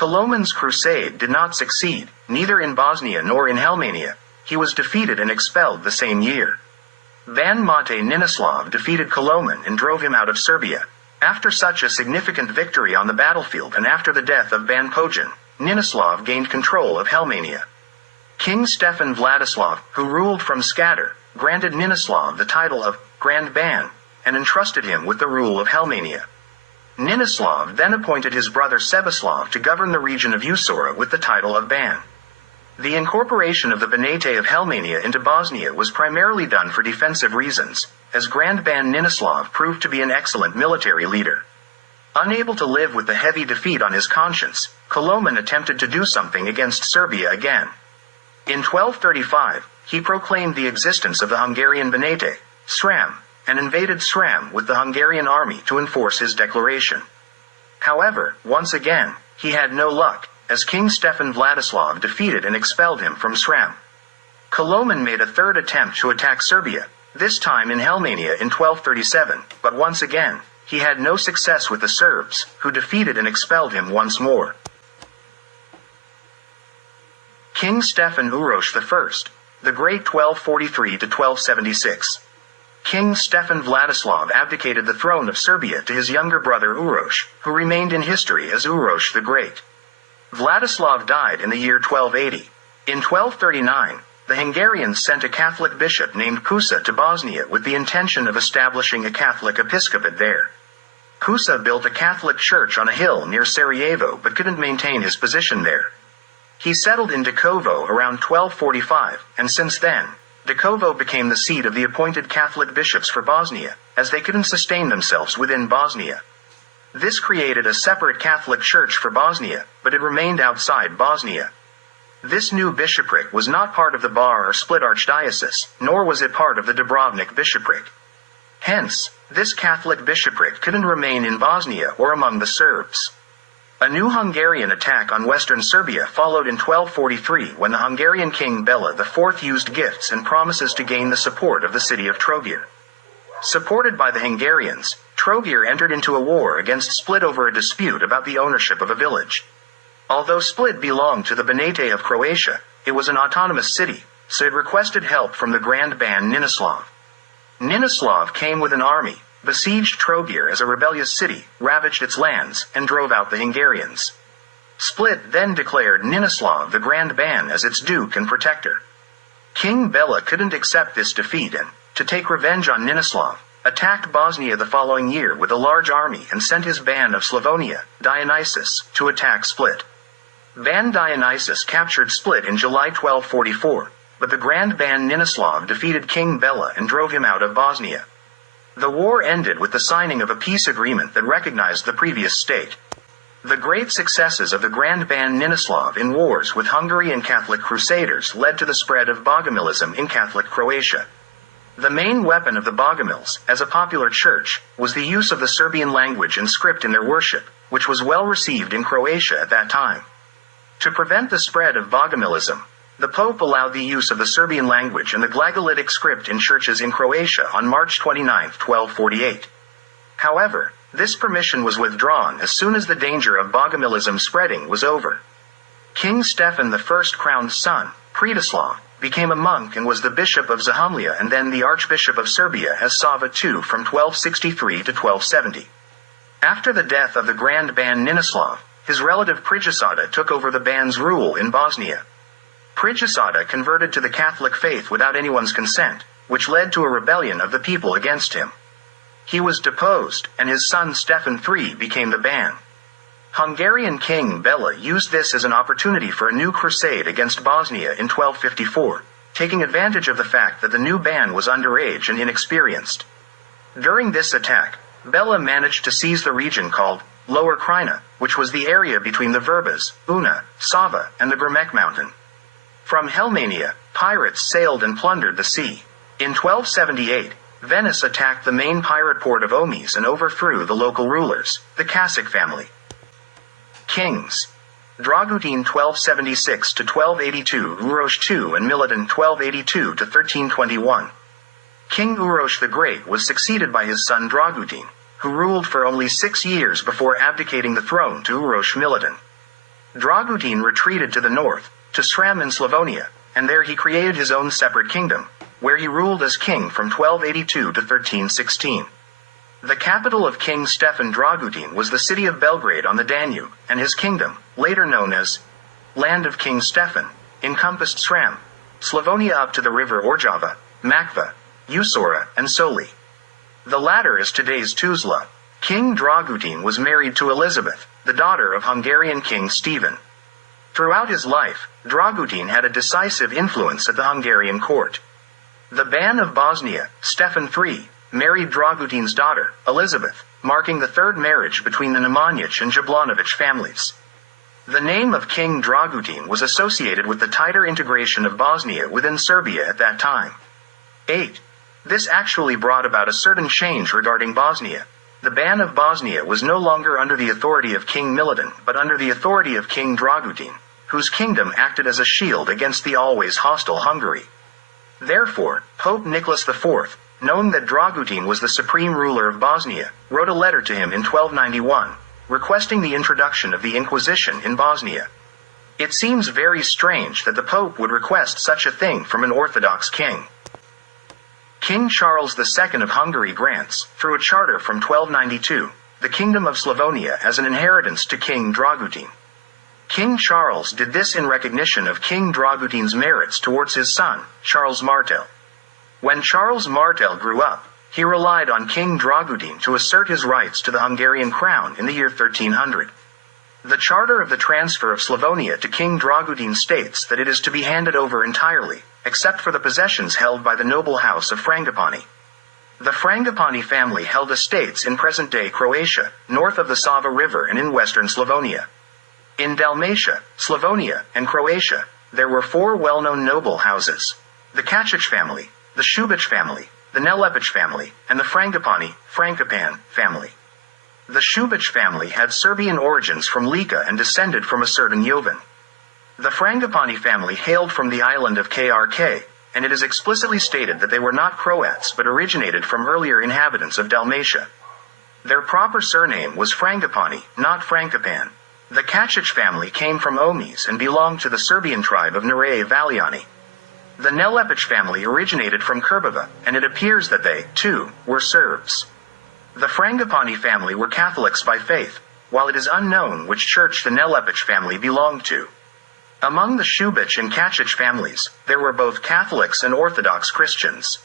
Koloman's crusade did not succeed, neither in Bosnia nor in Helmania. He was defeated and expelled the same year. Ban Mate Ninoslav defeated Koloman and drove him out of Serbia. After such a significant victory on the battlefield and after the death of Ban Pojan, Ninoslav gained control of Helmania. King Stefan Vladislav, who ruled from Skadar, granted Ninoslav the title of Grand Ban, and entrusted him with the rule of Helmania. Ninoslav then appointed his brother Sebislav to govern the region of Usora with the title of Ban. The incorporation of the Banate of Helmania into Bosnia was primarily done for defensive reasons, as Grand Ban Ninoslav proved to be an excellent military leader. Unable to live with the heavy defeat on his conscience, Koloman attempted to do something against Serbia again. In 1235, he proclaimed the existence of the Hungarian Banate, Sram, and invaded Sram with the Hungarian army to enforce his declaration. However, once again, he had no luck, as King Stefan Vladislav defeated and expelled him from Sram. Koloman made a third attempt to attack Serbia, this time in Helmania in 1237, but once again, he had no success with the Serbs, who defeated and expelled him once more. King Stefan Uroš I, the Great 1243 to 1276. King Stefan Vladislav abdicated the throne of Serbia to his younger brother Uroš, who remained in history as Uroš the Great. Vladislav died in the year 1280. In 1239, the Hungarians sent a Catholic bishop named Kusa to Bosnia with the intention of establishing a Catholic episcopate there. Kusa built a Catholic church on a hill near Sarajevo but couldn't maintain his position there. He settled in Đakovo around 1245, and since then, Đakovo became the seat of the appointed Catholic bishops for Bosnia, as they couldn't sustain themselves within Bosnia. This created a separate Catholic church for Bosnia, but it remained outside Bosnia. This new bishopric was not part of the Bar or Split Archdiocese, nor was it part of the Dubrovnik bishopric. Hence, this Catholic bishopric couldn't remain in Bosnia or among the Serbs. A new Hungarian attack on western Serbia followed in 1243 when the Hungarian king Bela IV used gifts and promises to gain the support of the city of Trogir. Supported by the Hungarians, Trogir entered into a war against Split over a dispute about the ownership of a village. Although Split belonged to the Banate of Croatia, it was an autonomous city, so it requested help from the Grand Ban Ninoslav. Ninoslav came with an army, besieged Trogir as a rebellious city, ravaged its lands, and drove out the Hungarians. Split then declared Ninoslav the Grand Ban as its duke and protector. King Bela couldn't accept this defeat and, to take revenge on Ninoslav, attacked Bosnia the following year with a large army and sent his Ban of Slavonia, Dionysus, to attack Split. Ban Dionysus captured Split in July 1244, but the Grand Ban Ninoslav defeated King Bela and drove him out of Bosnia. The war ended with the signing of a peace agreement that recognized the previous state. The great successes of the Grand Ban Ninoslav in wars with Hungary and Catholic crusaders led to the spread of Bogomilism in Catholic Croatia. The main weapon of the Bogomils, as a popular church, was the use of the Serbian language and script in their worship, which was well received in Croatia at that time. To prevent the spread of Bogomilism, the Pope allowed the use of the Serbian language and the Glagolitic script in churches in Croatia on March 29, 1248. However, this permission was withdrawn as soon as the danger of Bogomilism spreading was over. King Stefan I crowned son, Predislav, became a monk and was the bishop of Zahumlia and then the Archbishop of Serbia as Sava II from 1263 to 1270. After the death of the Grand Ban Ninoslav, his relative Prijesada took over the Ban's rule in Bosnia. Prijesada converted to the Catholic faith without anyone's consent, which led to a rebellion of the people against him. He was deposed, and his son Stefan III became the Ban. Hungarian King Bela used this as an opportunity for a new crusade against Bosnia in 1254, taking advantage of the fact that the new Ban was underage and inexperienced. During this attack, Bela managed to seize the region called Lower Krajina, which was the area between the Verbas, Una, Sava, and the Grmek mountain. From Helmania, pirates sailed and plundered the sea. In 1278, Venice attacked the main pirate port of Omis and overthrew the local rulers, the Kasic family. Kings: Dragutin 1276 to 1282, Uroš II and Milutin 1282 to 1321. King Uroš the Great was succeeded by his son Dragutin, who ruled for only 6 years before abdicating the throne to Uroš Milutin. Dragutin retreated to the north, to Srem in Slavonia, and there he created his own separate kingdom, where he ruled as king from 1282 to 1316. The capital of King Stefan Dragutin was the city of Belgrade on the Danube, and his kingdom, later known as Land of King Stefan, encompassed Srem, Slavonia up to the river Orjava, Makva, Usora, and Soli. The latter is today's Tuzla. King Dragutin was married to Elizabeth, the daughter of Hungarian King Stephen. Throughout his life, Dragutin had a decisive influence at the Hungarian court. The Ban of Bosnia, Stefan III, married Dragutin's daughter, Elizabeth, marking the third marriage between the Nemanjić and Jablanović families. The name of King Dragutin was associated with the tighter integration of Bosnia within Serbia at that time. 8. This actually brought about a certain change regarding Bosnia. The Ban of Bosnia was no longer under the authority of King Miladin, but under the authority of King Dragutin, whose kingdom acted as a shield against the always hostile Hungary. Therefore, Pope Nicholas IV, knowing that Dragutin was the supreme ruler of Bosnia, wrote a letter to him in 1291, requesting the introduction of the Inquisition in Bosnia. It seems very strange that the Pope would request such a thing from an Orthodox king. King Charles II of Hungary grants, through a charter from 1292, the Kingdom of Slavonia as an inheritance to King Dragutin. King Charles did this in recognition of King Dragutin's merits towards his son, Charles Martel. When Charles Martel grew up, he relied on King Dragutin to assert his rights to the Hungarian crown in the year 1300. The charter of the transfer of Slavonia to King Dragutin states that it is to be handed over entirely, except for the possessions held by the noble house of Frangipani. The Frangipani family held estates in present-day Croatia, north of the Sava River and in western Slavonia. In Dalmatia, Slavonia, and Croatia, there were 4 well-known noble houses: the Kacic family, the Šubić family, the Nelepić family, and the Frangipan family. The Šubić family had Serbian origins from Lika and descended from a certain Jovan. The Frangipani family hailed from the island of Krk, and it is explicitly stated that they were not Croats but originated from earlier inhabitants of Dalmatia. Their proper surname was Frangipani, not Frangipan. The Kacic family came from Omis and belonged to the Serbian tribe of Nereje Valjani. The Nelepić family originated from Krbava, and it appears that they, too, were Serbs. The Frangipani family were Catholics by faith, while it is unknown which church the Nelepić family belonged to. Among the Šubić and Kacic families, there were both Catholics and Orthodox Christians.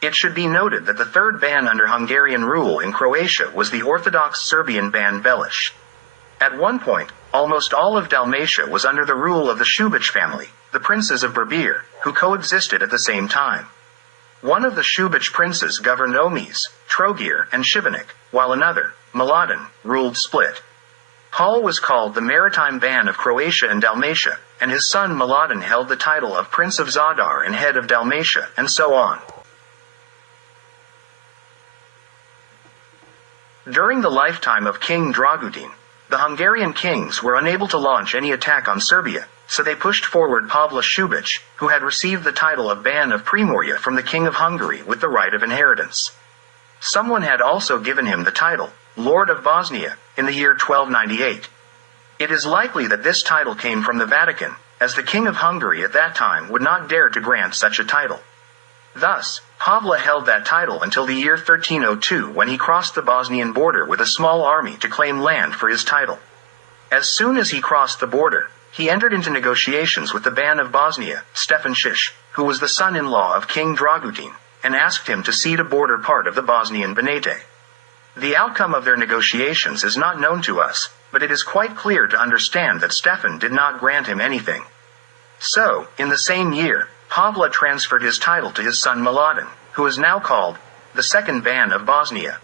It should be noted that the third ban under Hungarian rule in Croatia was the Orthodox Serbian ban Belish. At one point, almost all of Dalmatia was under the rule of the Šubić family, the princes of Berbir, who coexisted at the same time. One of the Šubić princes governed Omis, Trogir, and Šibenik, while another, Mladen, ruled Split. Paul was called the maritime ban of Croatia and Dalmatia, and his son Mladen held the title of Prince of Zadar and head of Dalmatia, and so on. During the lifetime of King Dragutin, the Hungarian kings were unable to launch any attack on Serbia, so they pushed forward Pavle Šubić, who had received the title of Ban of Primorje from the King of Hungary with the right of inheritance. Someone had also given him the title, Lord of Bosnia, in the year 1298. It is likely that this title came from the Vatican, as the King of Hungary at that time would not dare to grant such a title. Thus, Pavle held that title until the year 1302 when he crossed the Bosnian border with a small army to claim land for his title. As soon as he crossed the border, he entered into negotiations with the Ban of Bosnia, Stefan Šiš, who was the son-in-law of King Dragutin, and asked him to cede a border part of the Bosnian Banate. The outcome of their negotiations is not known to us, but it is quite clear to understand that Stefan did not grant him anything. So, in the same year, Pavle transferred his title to his son Mladen, who is now called the Second Ban of Bosnia.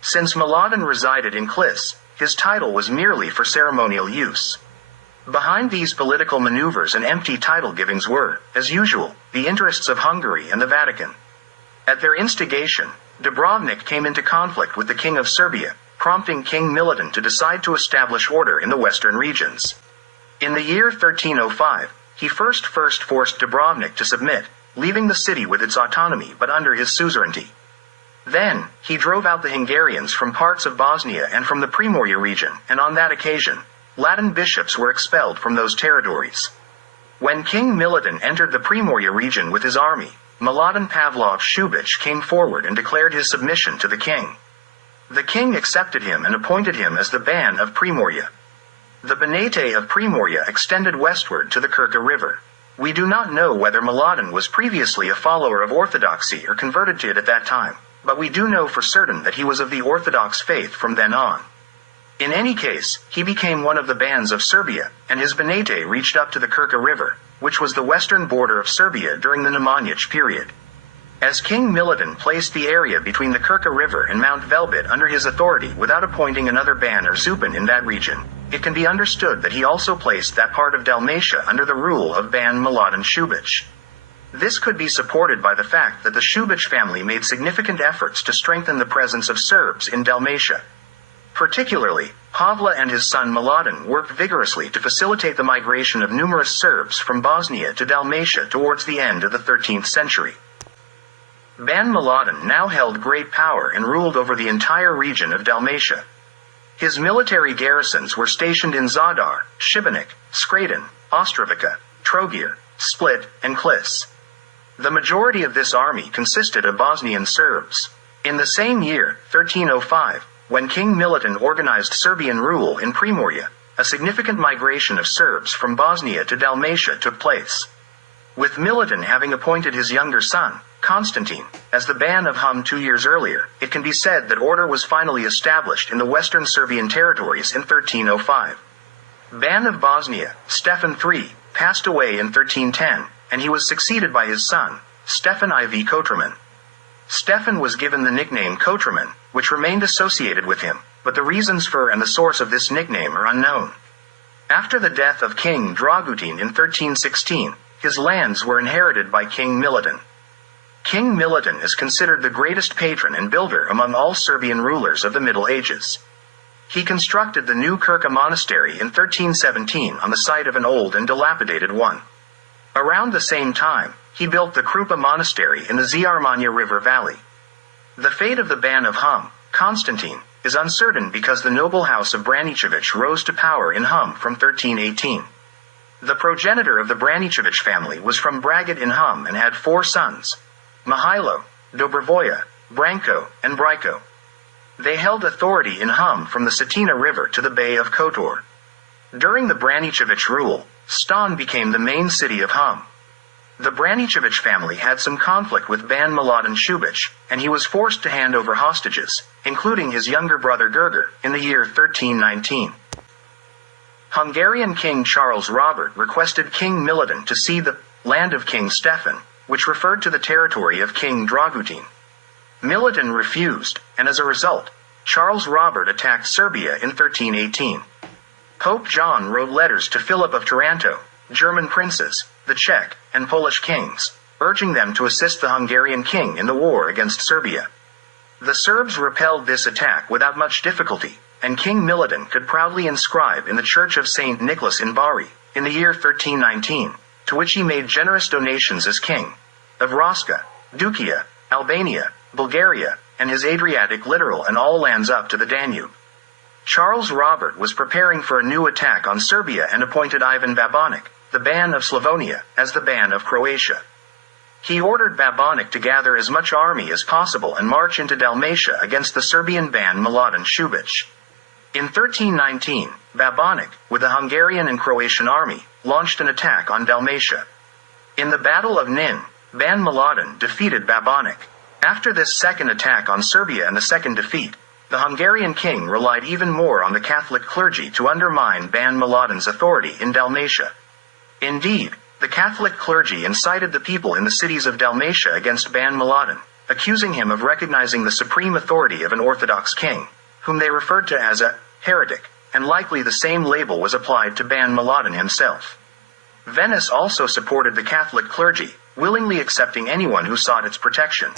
Since Mladen resided in Klis, his title was merely for ceremonial use. Behind these political maneuvers and empty title givings were, as usual, the interests of Hungary and the Vatican. At their instigation, Dubrovnik came into conflict with the King of Serbia, prompting King Miladin to decide to establish order in the western regions. In the year 1305, he first forced Dubrovnik to submit, leaving the city with its autonomy but under his suzerainty. Then, he drove out the Hungarians from parts of Bosnia and from the Primorje region, and on that occasion, Latin bishops were expelled from those territories. When King Milutin entered the Primorje region with his army, Milutin Pavlov Shubich came forward and declared his submission to the king. The king accepted him and appointed him as the Ban of Primorje. The Banate of Primorje extended westward to the Kirka River. We do not know whether Milutin was previously a follower of Orthodoxy or converted to it at that time, but we do know for certain that he was of the Orthodox faith from then on. In any case, he became one of the Bans of Serbia, and his Banate reached up to the Kirka River, which was the western border of Serbia during the Nemanjić period. As King Milutin placed the area between the Kirka River and Mount Velbit under his authority without appointing another Ban or Zupan in that region, it can be understood that he also placed that part of Dalmatia under the rule of Ban Milutin Shubich. This could be supported by the fact that the Shubich family made significant efforts to strengthen the presence of Serbs in Dalmatia. Particularly, Pavle and his son Milutin worked vigorously to facilitate the migration of numerous Serbs from Bosnia to Dalmatia towards the end of the 13th century. Ban Milutin now held great power and ruled over the entire region of Dalmatia. His military garrisons were stationed in Zadar, Šibenik, Skradin, Ostrovica, Trogir, Split, and Klis. The majority of this army consisted of Bosnian Serbs. In the same year, 1305, when King Milutin organized Serbian rule in Primorje, a significant migration of Serbs from Bosnia to Dalmatia took place. With Milutin having appointed his younger son, Constantine, as the Ban of Hum 2 years earlier, it can be said that order was finally established in the western Serbian territories in 1305. Ban of Bosnia, Stefan III, passed away in 1310, and he was succeeded by his son, Stefan IV Kotraman. Stefan was given the nickname Kotraman, which remained associated with him, but the reasons for and the source of this nickname are unknown. After the death of King Dragutin in 1316, his lands were inherited by King Milutin. King Milutin is considered the greatest patron and builder among all Serbian rulers of the Middle Ages. He constructed the new Krka monastery in 1317 on the site of an old and dilapidated one. Around the same time, he built the Krupa monastery in the Zjarmanja River Valley. The fate of the Ban of Hum, Constantine, is uncertain because the noble house of Braničević rose to power in Hum from 1318. The progenitor of the Braničević family was from Bragid in Hum and had 4 sons: Mihailo, Dobrovoja, Branko, and Brajko. They held authority in Hum from the Cetina River to the Bay of Kotor. During the Braničević rule, Stan became the main city of Hum. The Braničević family had some conflict with Ban Milutin Šubić, and he was forced to hand over hostages, including his younger brother Gerger, in the year 1319. Hungarian King Charles Robert requested King Milutin to cede the land of King Stefan, which referred to the territory of King Dragutin. Milutin refused, and as a result, Charles Robert attacked Serbia in 1318. Pope John wrote letters to Philip of Taranto, German princes, the Czech, and Polish kings, urging them to assist the Hungarian king in the war against Serbia. The Serbs repelled this attack without much difficulty, and King Milutin could proudly inscribe in the Church of St. Nicholas in Bari, in the year 1319, to which he made generous donations as king, of Raska, Dukia, Albania, Bulgaria, and his Adriatic littoral and all lands up to the Danube. Charles Robert was preparing for a new attack on Serbia and appointed Ivan Babonik, the Ban of Slavonia, as the Ban of Croatia. He ordered Babonik to gather as much army as possible and march into Dalmatia against the Serbian Ban Milutin Šubić. In 1319, Babonik, with the Hungarian and Croatian army, launched an attack on Dalmatia. In the Battle of Nin, Ban Milutin defeated Babonik. After this second attack on Serbia and the second defeat, the Hungarian king relied even more on the Catholic clergy to undermine Ban Milutin's authority in Dalmatia. Indeed, the Catholic clergy incited the people in the cities of Dalmatia against Ban Milutin, accusing him of recognizing the supreme authority of an Orthodox king, whom they referred to as a heretic, and likely the same label was applied to Ban Milutin himself. Venice also supported the Catholic clergy, willingly accepting anyone who sought its protection.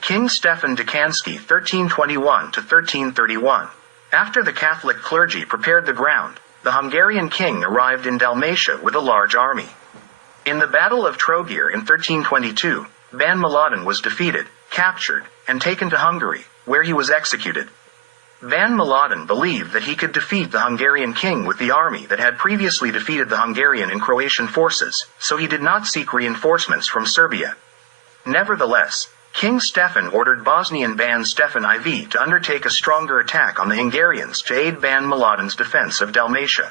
King Stefan Dekanski 1321–1331. After the Catholic clergy prepared the ground, the Hungarian king arrived in Dalmatia with a large army. In the Battle of Trogir in 1322, Ban Milutin was defeated, captured, and taken to Hungary, where he was executed. Ban Mladen believed that he could defeat the Hungarian king with the army that had previously defeated the Hungarian and Croatian forces, so he did not seek reinforcements from Serbia. Nevertheless, King Stefan ordered Bosnian Ban Stefan IV to undertake a stronger attack on the Hungarians to aid Ban Mladen's defense of Dalmatia.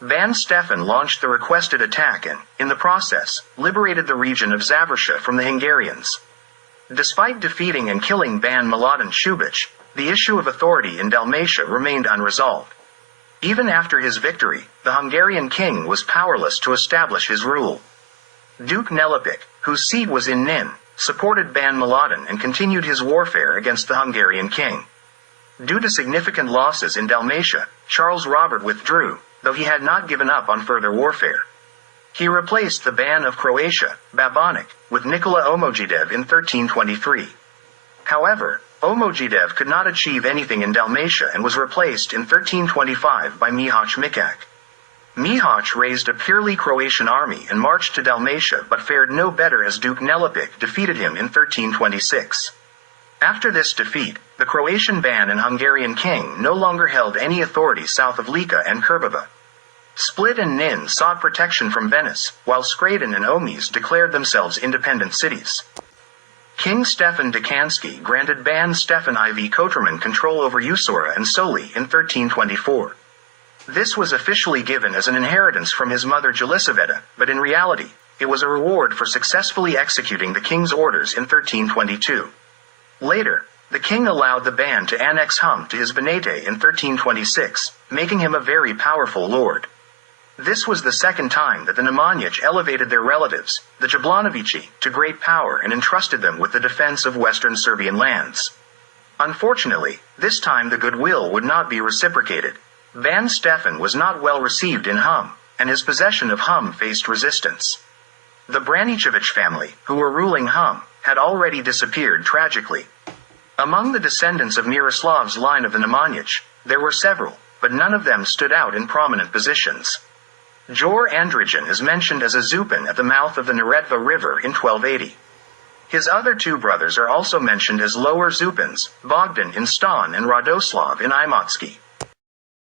Ban Stefan launched the requested attack and, in the process, liberated the region of Završća from the Hungarians. Despite defeating and killing Ban Mladen Šubić, the issue of authority in Dalmatia remained unresolved. Even after his victory, the Hungarian king was powerless to establish his rule. Duke Nemanjić, whose seat was in Nin, supported Ban Mladen and continued his warfare against the Hungarian king. Due to significant losses in Dalmatia, Charles Robert withdrew, though he had not given up on further warfare. He replaced the Ban of Croatia, Babonic, with Nikola Omojidev in 1323. However, Omojidev could not achieve anything in Dalmatia and was replaced in 1325 by Mihać Mikak. Mihać raised a purely Croatian army and marched to Dalmatia but fared no better as Duke Nemanjić defeated him in 1326. After this defeat, the Croatian Ban and Hungarian king no longer held any authority south of Lika and Krbava. Split and Nin sought protection from Venice, while Skradin and Omiš declared themselves independent cities. King Stefan Dekanski granted Ban Stefan IV Kotorman control over Usora and Soli in 1324. This was officially given as an inheritance from his mother Jelisaveta, but in reality, it was a reward for successfully executing the king's orders in 1322. Later, the king allowed the Ban to annex Hum to his Banate in 1326, making him a very powerful lord. This was the second time that the Nemanjić elevated their relatives, the Jablanovići, to great power and entrusted them with the defense of western Serbian lands. Unfortunately, this time the goodwill would not be reciprocated. Ban Stefan was not well received in Hum, and his possession of Hum faced resistance. The Braničević family, who were ruling Hum, had already disappeared tragically. Among the descendants of Miroslav's line of the Nemanjić, there were several, but none of them stood out in prominent positions. Jor Andrijan is mentioned as a Zupan at the mouth of the Neretva River in 1280. His other two brothers are also mentioned as lower Zupans, Bogdan in Stan and Radoslav in Imotski.